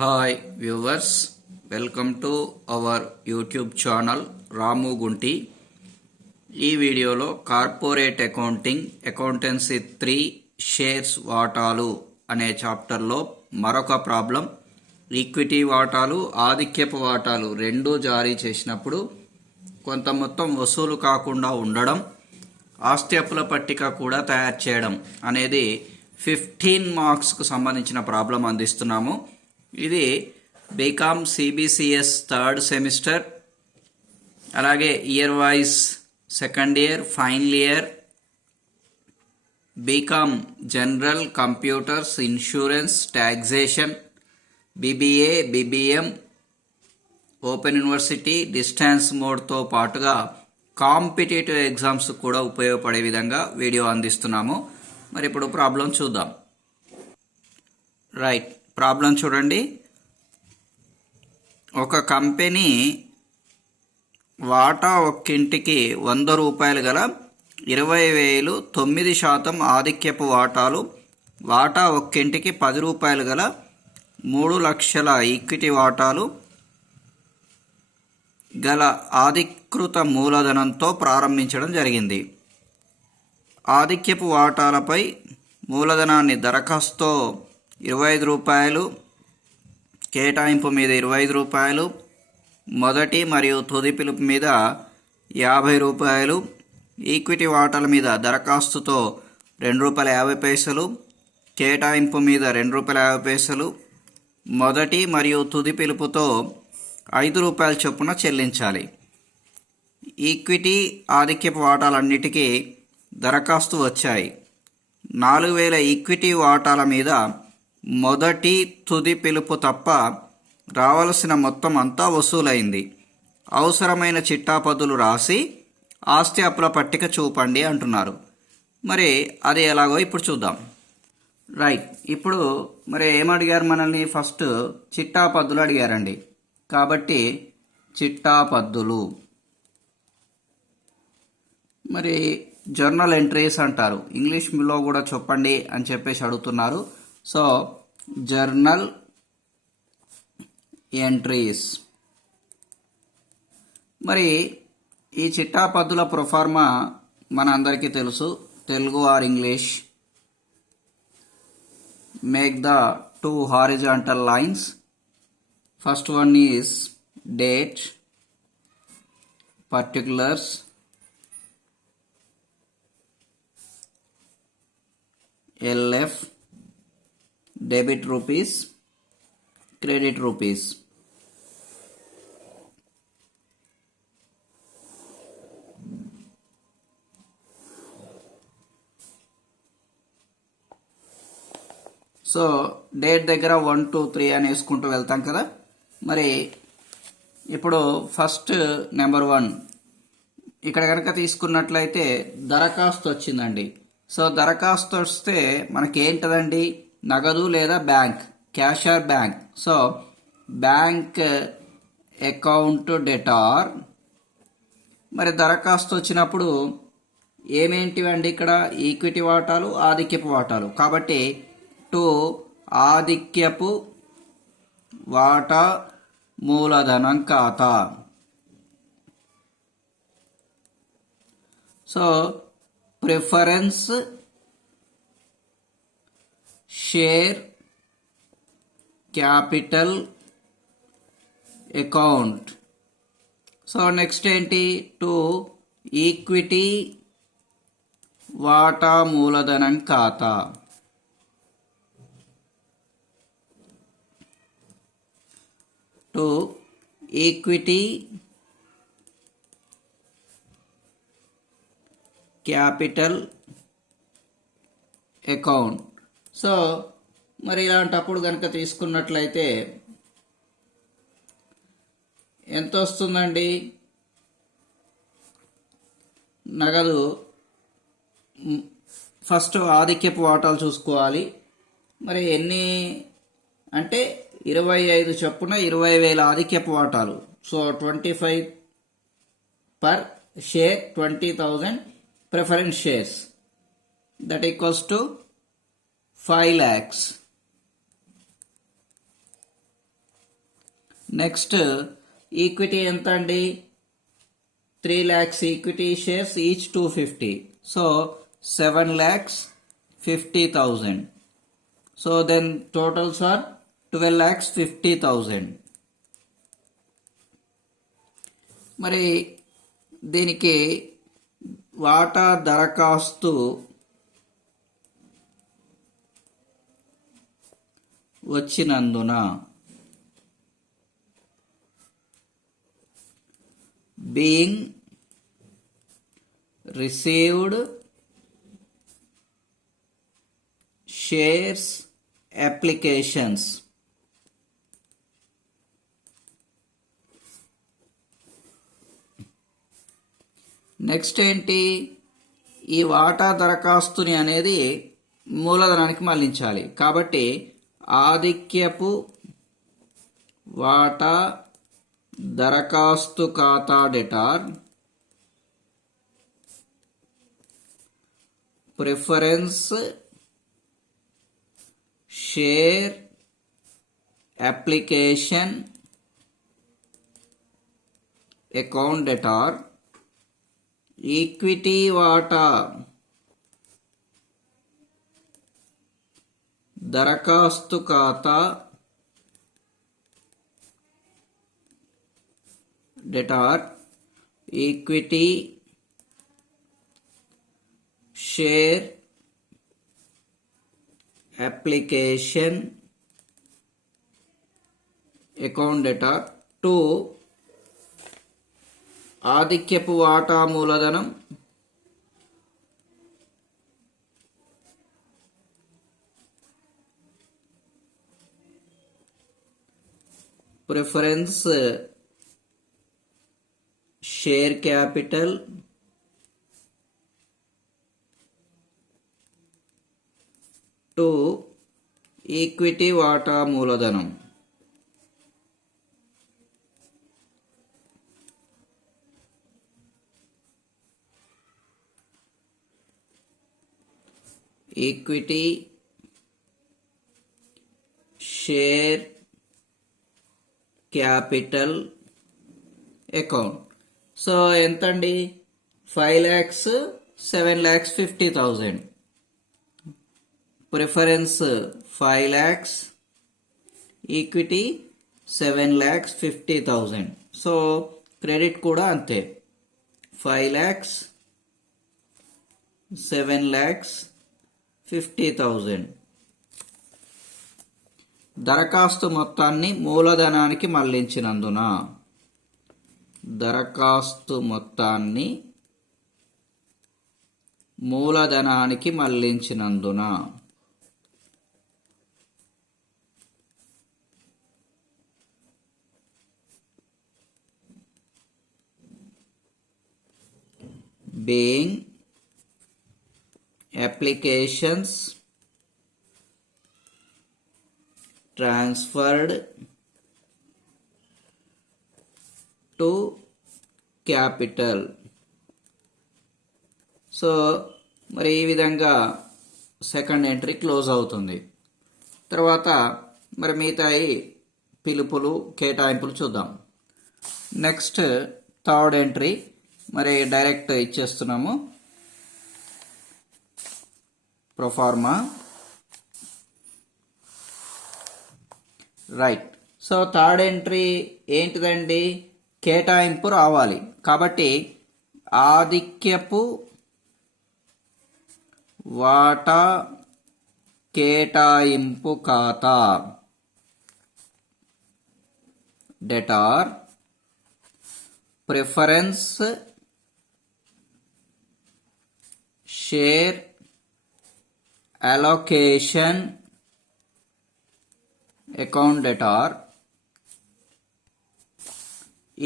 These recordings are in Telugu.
Hi viewers, welcome to our YouTube channel Ramu Gunti. ఈ వీడియోలో కార్పొరేట్ అకౌంటెన్సీ 3 షేర్స్ వాటాలు అనే చాప్టర్లో మరొక ప్రాబ్లం. ఈక్విటీ వాటాలు, ఆధిక్యపు వాటాలు రెండూ జారీ చేసినప్పుడు కొంత మొత్తం వసూలు కాకుండా ఉండడం, ఆస్తి అప్పుల పట్టిక కూడా తయారు చేయడం అనేది 15 మార్క్స్కు సంబంధించిన ప్రాబ్లం అందిస్తున్నాము. ఇది బీకామ్ సిబిసిఎస్ థర్డ్ సెమిస్టర్, అలాగే year wise second year, final year, BCom general, computers, insurance, taxation, BBA, BBM, open university, distance మోడ్తో పాటుగా కాంపిటేటివ్ ఎగ్జామ్స్ కూడా ఉపయోగపడే విధంగా వీడియో అందిస్తున్నాము. మరి ఇప్పుడు ప్రాబ్లం చూద్దాం. రైట్, ప్రాబ్లం చూడండి. ఒక కంపెనీ వాటా ఒక్కింటికి 100 రూపాయలు గల 20,000 9% ఆధిక్యపు వాటాలు, వాటా ఒక్కింటికి 10 రూపాయలు గల 3 లక్షల ఈక్విటీ వాటాలు గల అధికృత మూలధనంతో ప్రారంభించడం జరిగింది. ఆధిక్యపు వాటాలపై మూలధనాన్ని దరఖాస్తుతో 25 రూపాయలు, కేటాయింపు మీద 25 రూపాయలు, మొదటి మరియు తుది పిలుపు మీద 50 రూపాయలు, ఈక్విటీ వాటాల మీద దరఖాస్తుతో ₹2.50, కేటాయింపు మీద ₹2.50, మొదటి మరియు తుది పిలుపుతో ₹5 చొప్పున చెల్లించాలి. ఈక్విటీ ఆధిక్యపు వాటాలన్నిటికీ దరఖాస్తు వచ్చాయి. 4,000 ఈక్విటీ వాటాల మీద మొదటి తుది పిలుపు తప్ప రావలసిన మొత్తం అంతా వసూలైంది. అవసరమైన చిట్టాపద్దులు రాసి ఆస్తి అప్పుల పట్టిక చూపండి అంటున్నారు. మరి అది ఎలాగో ఇప్పుడు చూద్దాం. రైట్, ఇప్పుడు మరి ఏమడిగారు మనల్ని? ఫస్ట్ చిట్టాపద్దులు అడిగారండి. కాబట్టి చిట్టాపద్దులు మరి జర్నల్ ఎంట్రీస్ అంటారు. ఇంగ్లీష్లో కూడా చెప్పండి అని చెప్పేసి అడుగుతున్నారు. So journal entries. మరి ఈ చిట్టాపద్దుల ప్రొఫార్మా మన అందరికీ తెలుసు. Telugu or English. Make the 2 horizontal lines. First one is date, particulars, LF, debit rupees, credit rupees. So date దగ్గర 1, 2, 3 అని వేసుకుంటూ వెళ్తాం కదా. మరి ఇప్పుడు ఫస్ట్ నెంబర్ 1 ఇక్కడ కనుక తీసుకున్నట్లయితే దరఖాస్తు వచ్చిందండి. సో దరఖాస్తు వస్తే మనకి ఏంటదండి? నగదు లేదా bank, cash or bank. So bank account debtor. మరి దరఖాస్తు వచ్చినప్పుడు ఏమేంటివండి? ఇక్కడ ఈక్విటీ వాటాలు, ఆధిక్యపు వాటాలు. కాబట్టి 2 ఆధిక్యపు వాటా మూలధనం ఖాతా. So preference share capital account. So next ఏంటి? 2 ఈక్విటీ వాటా మూలధనం ఖాతా. Equity capital account. సో మరి ఇలాంటప్పుడు కనుక తీసుకున్నట్లయితే ఎంత వస్తుందండి? నగదు ఫస్ట్ ఆధిక్యపు వాటాలు చూసుకోవాలి. మరి ఎన్ని అంటే 25 చొప్పున 20,000 ఆధిక్యపు వాటాలు. So 25 per share, 20,000 preference shares. That equals to 5 lakhs. Next equity ఎంత అండి? 3 lakhs equity shares each 250. So 7,50,000. So then totals are 12,50,000. మరి దీనికి వాటా దరఖాస్తు వచ్చినందున being received shares applications next ఏంటి? ఈ వాటా దరఖాస్తుని అనేది మూలధనానికి మళ్లించాలి. కాబట్టి ఆధిక్యపు వాటా దరఖాస్తు ఖాతా debtor preference share application account debtor equity వాటా దరఖాస్తు ఖాతా debtor equity share application account debtor to ఆధిక్యపు వాటా మూలధనం preference share capital to equity వాటా మూలధనం equity share capital account. So ఎంతండి? 5,07,50,000. Preference 5 lakhs, equity 7,50,000. So credit కూడా అంతే, 5 lakhs, 7,50,000. దరఖాస్తు మొత్తాన్ని మూలధనానికి మళ్లించినందున దరఖాస్తు మొత్తాన్ని మూలధనానికి మళ్లించినందున being applications transferred to capital. So మరి ఈ విధంగా సెకండ్ ఎంట్రీ క్లోజ్ అవుతుంది. తర్వాత మరి మిగతాయి పిలుపులు కేటాయింపులు చూద్దాం. నెక్స్ట్ థర్డ్ ఎంట్రీ మరి డైరెక్ట్ ఇచ్చేస్తున్నాము, proforma. Right. So third entry ఏంటిదండి? కేటాయింపు రావాలి. కాబట్టి ఆధిక్యపు వాటా కేటాయింపు ఖాతా debtor preference share allocation account debtor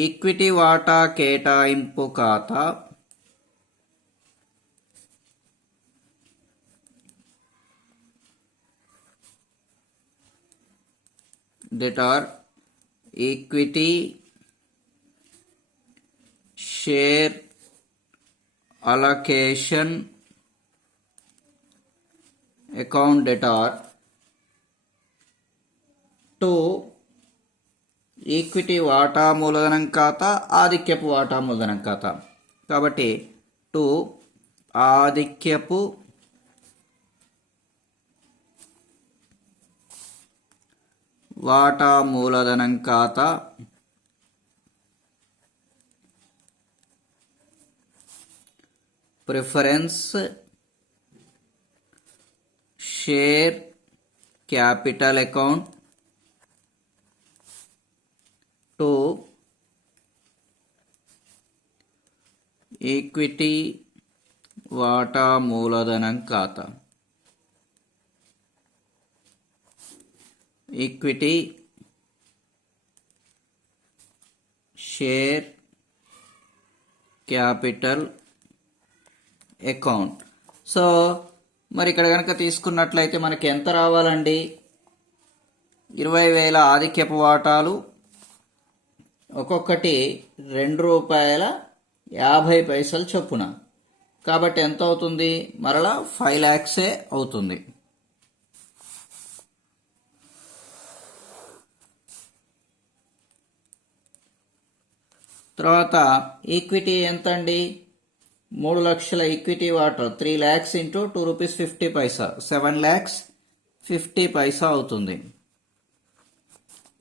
equity వాటా కేటాయింపు ఖాతా debtor equity share allocation account debtor to equity వాటా మూలధనం ఖాతా, ఆధిక్యపు వాటా మూలధనం ఖాతా. కాబట్టి 2 ఆధిక్యపు వాటా మూలధనం ఖాతా preference share capital account 2 equity వాటా మూలధనం ఖాతా. Equity share capital account. So మరి ఇక్కడ కనుక తీసుకున్నట్లయితే మనకి ఎంత రావాలండి? 20,000 ఆధిక్యపు వాటాలు, ఒక్కొక్కటి ₹2.50 చొప్పున. కాబట్టి ఎంత అవుతుంది? మరలా 5 lakhs అవుతుంది. తర్వాత ఈక్విటీ ఎంత అండి? 3 లక్షల ఈక్విటీ వాటర్ 3 lakhs ఇంటూ ₹2.50 7,50,000 అవుతుంది.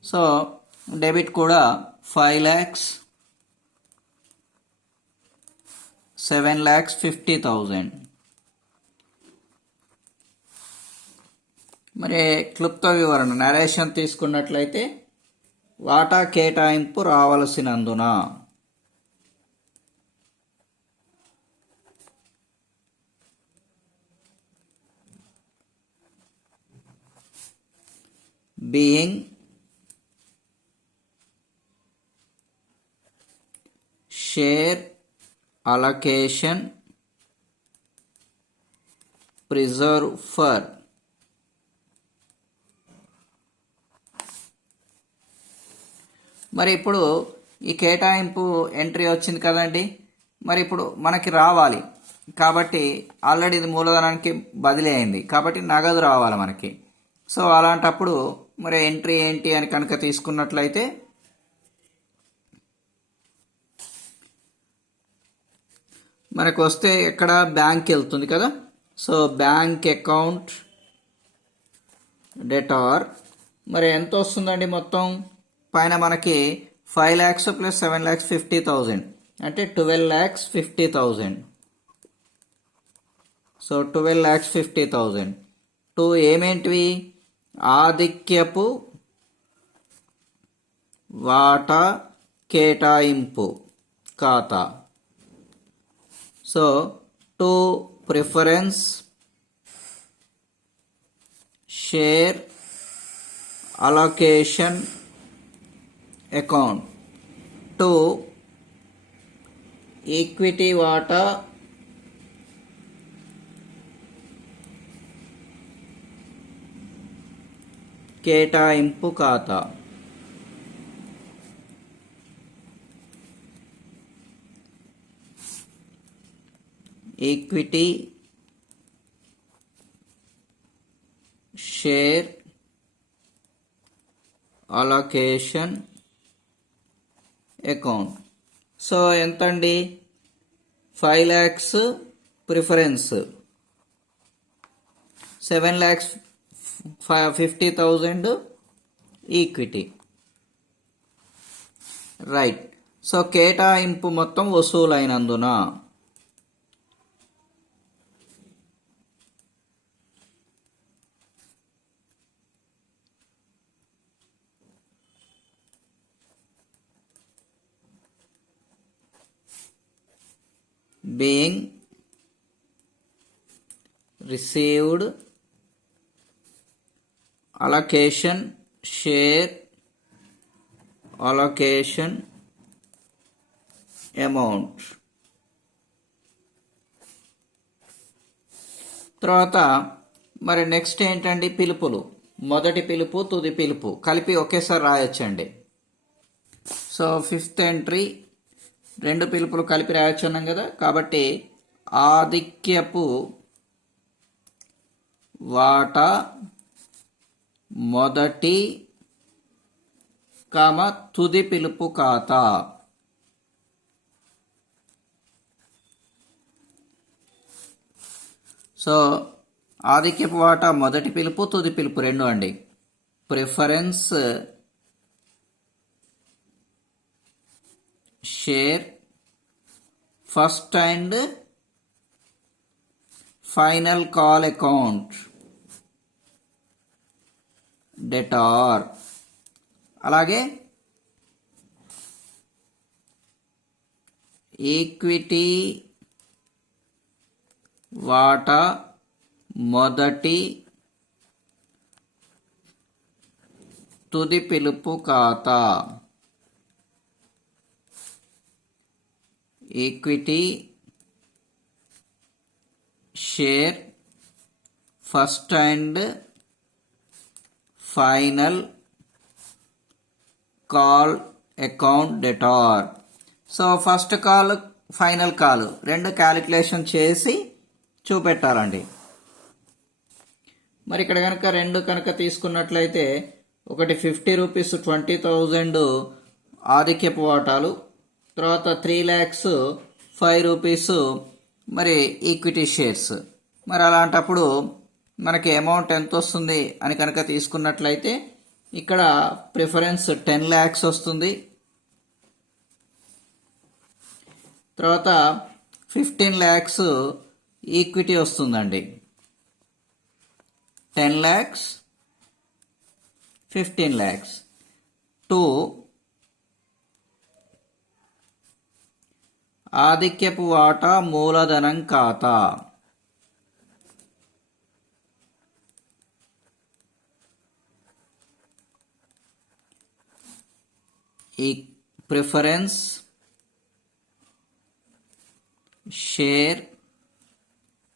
సో డెబిట్ కూడా 5 lakhs 7,50,000. మరి క్లుప్త వివరణ నరేషన్ తీసుకున్నట్లయితే వాటా కేటాయింపు రావలసినందున being share allocation preserve for మరి ఇప్పుడు ఈ కేటాయింపు ఎంట్రీ వచ్చింది కదండి. మరి ఇప్పుడు మనకి రావాలి కాబట్టి ఆల్రెడీ ఇది మూలధనానికి బదిలీ అయింది కాబట్టి నగదు రావాలి మనకి. సో అలాంటప్పుడు మరి ఎంట్రీ ఏంటి అని కనుక తీసుకున్నట్లయితే మనకు వస్తే ఎక్కడ బ్యాంక్ వెళ్తుంది కదా. సో బ్యాంక్ అకౌంట్ డెటార్ మరి ఎంత వస్తుందండి మొత్తం? పైన మనకి 5 lakhs ప్లస్ 7,50,000 అంటే 12,50,000. సో 12,50,000. 2 ఏమేంటివి? ఆధిక్యపు వాటా కేటాయింపు ఖాతా. So 2 preference share allocation account. 2 equity వాటా కేటాయింపు ఖాతా. Equity share allocation account. So ఎంతండి? 5 lakhs preference, 7,50,000 equity. Right. So కేటాయింపు మొత్తం వసూలైనందున being received allocation share allocation amount. తర్వాత మరి నెక్స్ట్ ఏంటండి? పిలుపులు. మొదటి పిలుపు, తుది పిలుపు కలిపి ఒకేసారి రాయొచ్చండి. సో 5th ఎంట్రీ 2 పిలుపులు కలిపి రాయొచ్చు అన్నాం కదా. కాబట్టి ఆధిక్యపు వాటా మొదటి తుది పిలుపు ఖాతా. సో ఆధిక్యపు వాటా మొదటి పిలుపు తుది పిలుపు రెండు అండి. Preference share first and final call account debtor. అలాగే ఈక్విటీ వాటా మొదటి తుది పిలుపు ఖాతా. Equity share first and final call account debtor. So first call final call రెండు క్యాలిక్యులేషన్ చేసి చూపెట్టాలండి. మరి ఇక్కడ కనుక రెండు కనుక తీసుకున్నట్లయితే ఒకటి 50 రూపీస్ 20,000 ఆధిక్యపు వాటాలు, తర్వాత 3 lakhs 5 రూపీస్ మరి ఈక్విటీ షేర్స్. మరి అలాంటప్పుడు మనకి అమౌంట్ ఎంత వస్తుంది అని కనుక తీసుకున్నట్లయితే ఇక్కడ ప్రిఫరెన్స్ 10 lakhs వస్తుంది, తర్వాత 15 lakhs ఈక్విటీ వస్తుందండి. 10 lakhs 15 lakhs టు ఆధిక్యపు వాటా మూలధనం ఖాతా. ఈ ప్రిఫరెన్స్ షేర్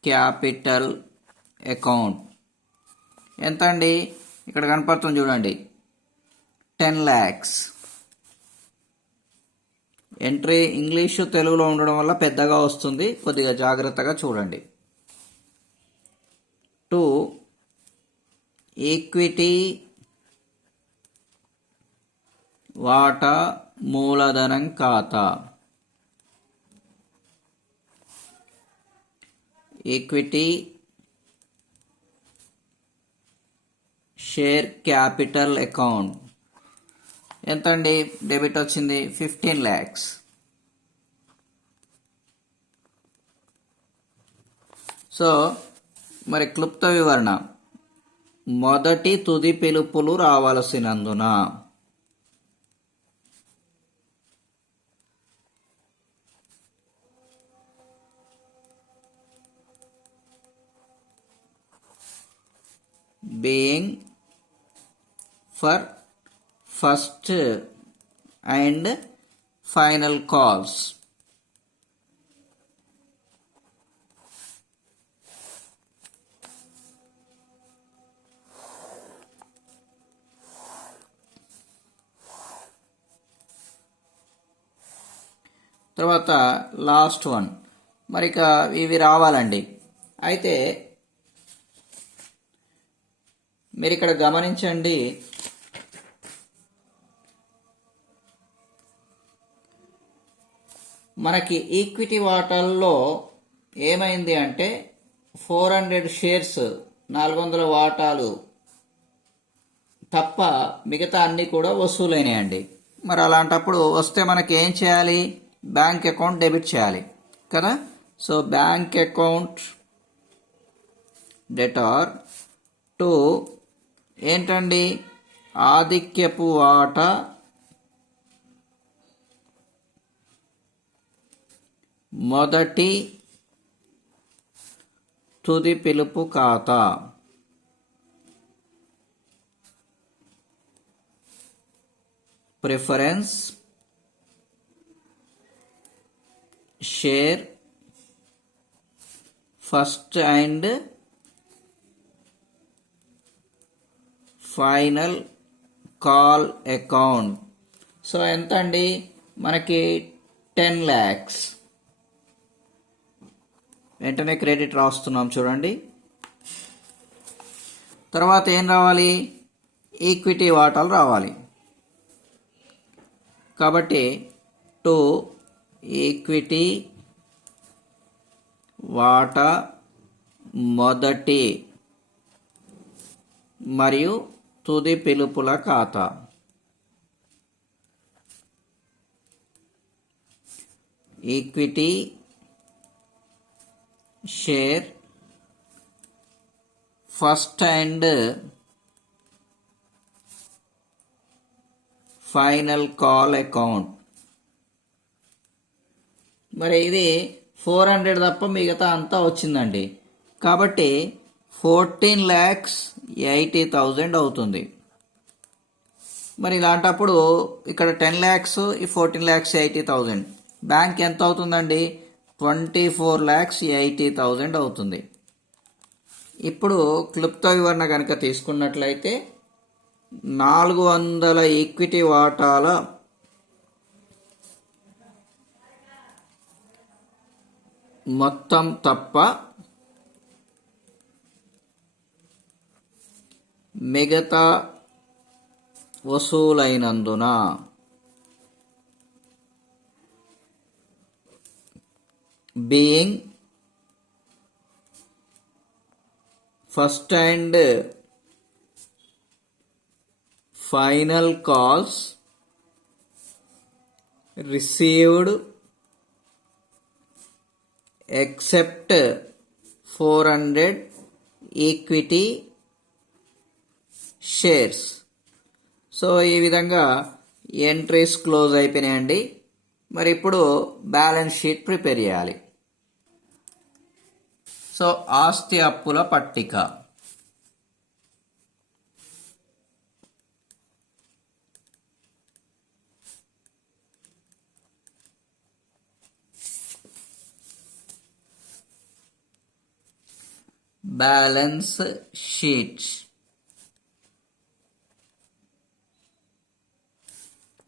క్యాపిటల్ అకౌంట్ ఎంత అండి? ఇక్కడ కనపడుతుంది చూడండి, 10 lakhs. ఎంట్రీ ఇంగ్లీషు తెలుగులో ఉండడం వల్ల పెద్దగా వస్తుంది, కొద్దిగా జాగ్రత్తగా చూడండి. టు ఈక్విటీ వాటా మూలధనం ఖాతా. ఈక్విటీ షేర్ క్యాపిటల్ అకౌంట్ ఎంత అండి? డెబిట్ వచ్చింది 15 lakhs. సో మరి క్లుప్త వివరణ, మొదటి తుది పిలుపులు రావలసినందున being for first and final calls. తర్వాత లాస్ట్ వన్, మరి ఇక ఇవి రావాలండి. అయితే మీరు ఇక్కడ గమనించండి, మనకి ఈక్విటీ వాటాల్లో ఏమైంది అంటే 400 షేర్స్ 400 వాటాలు తప్ప మిగతా అన్నీ కూడా వసూలైనాయండి. మరి అలాంటప్పుడు వస్తే మనకి ఏం చేయాలి? బ్యాంక్ అకౌంట్ డెబిట్ చేయాలి కదా. So bank account debtor to ఏంటండి? ఆధిక్యపు వాటా మొదటి తుది పిలుపు ఖాతా. Preference share first and final call account. So ఎంత అండి? మనకి 10 lakhs. వెంటనే క్రెడిట్ రాస్తున్నాం చూడండి. తర్వాత ఏం రావాలి? ఈక్విటీ వాటాలు రావాలి. కాబట్టి టు ఈక్విటీ వాటా మొదటి మరియు తుది పిలుపుల ఖాతా. Equity share first and final call account. మరి ఇది 400 తప్ప మిగతా అంతా వచ్చిందండి. కాబట్టి 14,80,000 అవుతుంది. మరి ఇలాంటప్పుడు ఇక్కడ 10 lakhs, ఈ 14,80,000, బ్యాంక్ ఎంత అవుతుందండి? 24,80,000 అవుతుంది. ఇప్పుడు క్లుప్త వివరణ కనుక తీసుకున్నట్లయితే 400 ఈక్విటీ వాటాల మొత్తం తప్ప మిగతా వసూలైనందున being first and final calls received except 400 equity shares. So ఈ విధంగా ఎంట్రీస్ క్లోజ్ అయిపోయినాయండి. మరి ఇప్పుడు బ్యాలెన్స్ షీట్ ప్రిపేర్ చేయాలి. సో ఆస్తి అప్పుల పట్టిక. Balance sheet.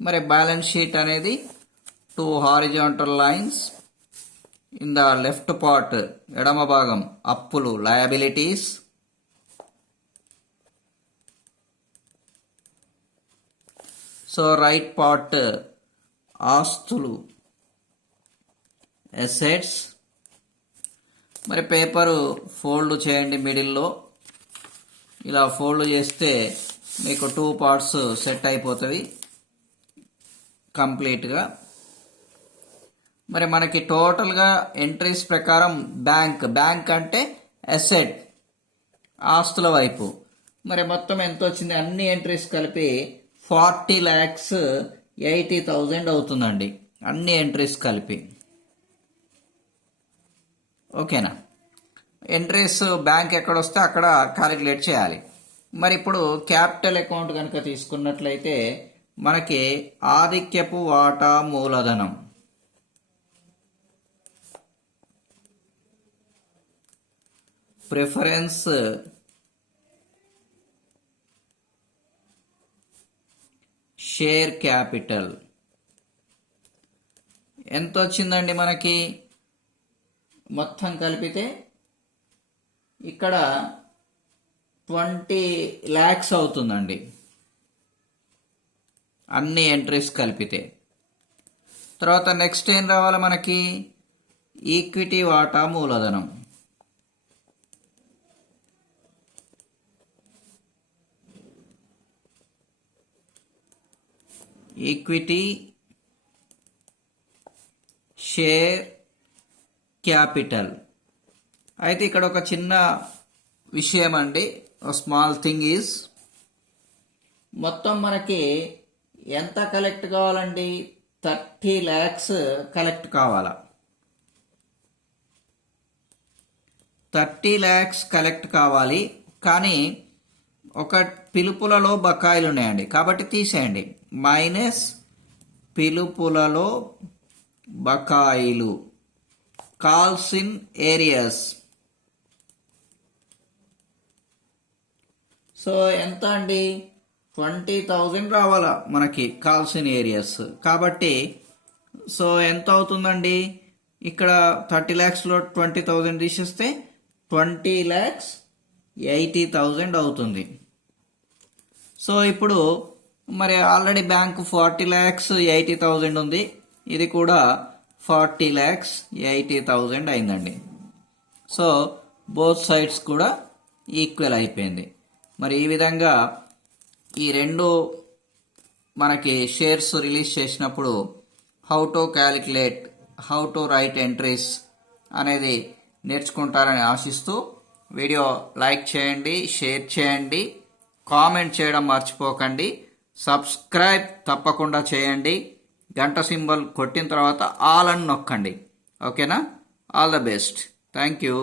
మరి బ్యాలెన్స్ షీట్ అనేది 2 horizontal lines. In the left part ఎడమ భాగం అప్పులు లయబిలిటీస్, సో రైట్ పార్ట్ ఆస్తులు అసెట్స్. మరి పేపరు ఫోల్డ్ చేయండి మిడిల్లో. ఇలా ఫోల్డ్ చేస్తే మీకు 2 parts సెట్ అయిపోతుంది కంప్లీట్గా. మరి మనకి టోటల్గా ఎంట్రీస్ ప్రకారం బ్యాంక్ అంటే అసెట్, ఆస్తుల వైపు. మరి మొత్తం ఎంత వచ్చింది? అన్ని ఎంట్రీస్ కలిపి 40,80,000 అవుతుందండి, అన్ని ఎంట్రీస్ కలిపి. ఓకేనా? ఎంట్రీస్ బ్యాంక్ ఎక్కడొస్తే అక్కడ క్యాలిక్యులేట్ చేయాలి. మరి ఇప్పుడు క్యాపిటల్ అకౌంట్ కనుక తీసుకున్నట్లయితే మనకి ఆధిక్యపు వాటా మూలధనం, ప్రిఫరెన్స్ షేర్ క్యాపిటల్ ఎంత వచ్చిందండి మనకి? మొత్తం కలిపితే ఇక్కడ 20 lakhs అవుతుందండి, అన్ని ఎంట్రీస్ కలిపితే. తర్వాత నెక్స్ట్ ఏం రావాలి మనకి? ఈక్విటీ వాటా మూలధనం. Equity share capital. అయితే ఇక్కడ ఒక చిన్న విషయం అండి, స్మాల్ థింగ్ ఈజ్, మొత్తం మనకి ఎంత కలెక్ట్ కావాలండి? 30 lakhs కలెక్ట్ కావాలా? 30 lakhs కలెక్ట్ కావాలి. కానీ ఒక పిలుపులలో బకాయిలు ఉన్నాయండి, కాబట్టి తీసేయండి. మైనస్ పిలుపులలో బకాయిలు, కాల్స్ ఇన్ ఏరియాస్. సో ఎంత అండి? 20,000 రావాలా మనకి కాల్స్ ఇన్ ఏరియాస్. కాబట్టి సో ఎంత అవుతుందండి? ఇక్కడ 30 lakhsలో 20,000 తీసేస్తే 20,80,000 అవుతుంది. సో ఇప్పుడు మరి ఆల్రెడీ బ్యాంక్ 40,80,000 ఉంది, ఇది కూడా 40,80,000 అయిందండి. సో బోత్ సైడ్స్ కూడా ఈక్వల్ అయిపోయింది. మరి ఈ విధంగా ఈ రెండు మనకి షేర్స్ రిలీజ్ చేసినప్పుడు how to calculate, how to right entries అనేది నేర్చుకుంటారని ఆశిస్తూ వీడియో లైక్ చేయండి, షేర్ చేయండి, కామెంట్ చేయడం మర్చిపోకండి, సబ్స్క్రైబ్ తప్పకుండా చేయండి, గంట సింబల్ కొట్టిన తర్వాత ఆల్ అని నొక్కండి. ఓకేనా? All the best. Thank you.